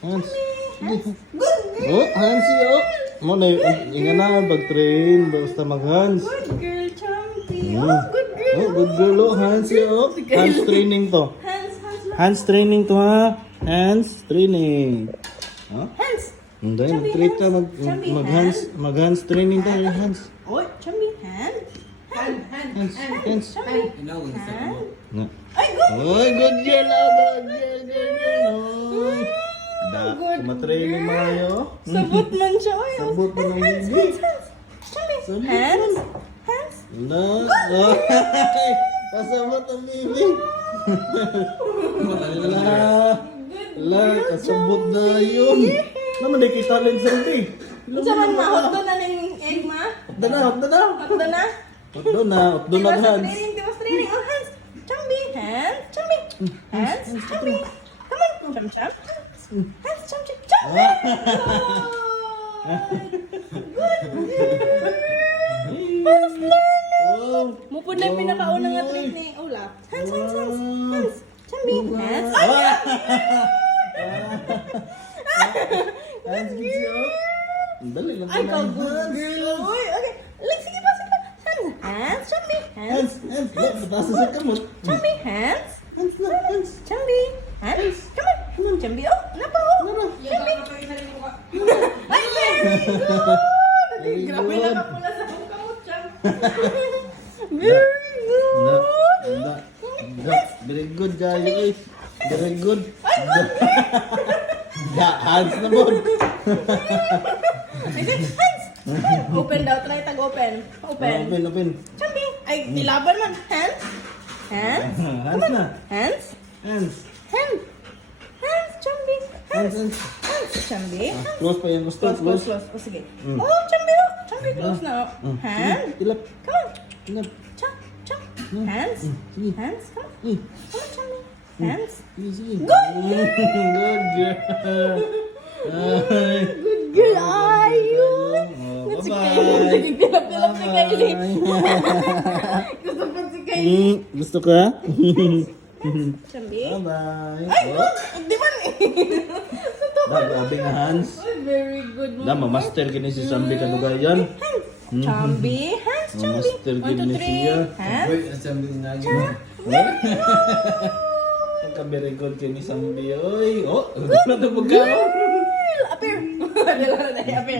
Hands. Good girl. Oh, hands oh. Mo na inga na pag-train basta mag-hands. Good girl, Chompi. Mm. Oh, good girl. Oh, good girl oh. Hands oh. Hands training to. Hands. Hands training to ha. Hands training. Ha? Hands. Hindi, Chubby mag-treat ka, hands. Chubby mag-hands training tayo, hands. Oh, Chompi, hand. Hands, hands. Chompi, Inaw na sa hand. Na. Ay, good. Oy, good girl, good girl. Oy. Da, kumatraining mo kayo. Sabot man siya. Oy, oh. Sabot mo ng Hands. hindi. Chompi, Sabot hands. man. Hands. Na, ay, kasabot ang bibi. La, kasabot na yun. Naman, nakita lang sa hindi. Unsa man ma? Hotdo na ning egg ma? Hotdo na. Hotdo na? Hotdo na, hands. Tiwas training. Oh, hands. Chompi, hands. Chompi. Hands. Chompi. Come on. Chom chom. Hands. Chompi. Chompi. Wow. Mupod na yung pinakauna nga treat ni Olaf. Hands. Chompi. Hands. Hands, good girl. Dali lang Ay, pala ka yung good hands. girl. Uy, okay. Like, sige pa. Hands. Chompi. Hands. Hands. Mataas sa kamot. Chompi. Hands. Hands na, hands. Chompi. Hands. Come on. Chompi. Oh, napa oh. Chompi. Ay, very good. Very Grabe good. nakapula sa akong kamot, Chom. Very good. Very good, Jayo. Eh. Very good. Hands na mo. Hands. Open daw. Try tag-open. Open. Open. Chompi. Ay, nilaban man. Hands. Hands. Hands na. Hands. Hands. Hands. Hands. Chompi. Hands, hands. Hands. Chompi. Close pa yan. Gusto. Close. Oh, sige. Oh, Chompi. Oh. Chompi, close na. Oh. Hands. Ilap. Come on. Ilap. Chop. Hands. Sige. Hands. Come on. Eh. Come on, Chompi. Hands. Sige. Good girl. Ay. Good girl. Ayun. Oh, Si bye-bye. Kylie. Sige, tilap-tilap si Kylie. Gusto pa si Kylie. Gusto ka? Chompi. Bye-bye. Ay, good. Di ba ni? Grabe nga hands. Ay, very good. Master kini si Sambi kadugayan. Chompi. Hands. Chompi. Master 1, 2, gini 3. siya. Hands. Wait, assembly na yun. Ang very good kini Sambi. Oy, oh, ano to pagkaon? Appear. Appear.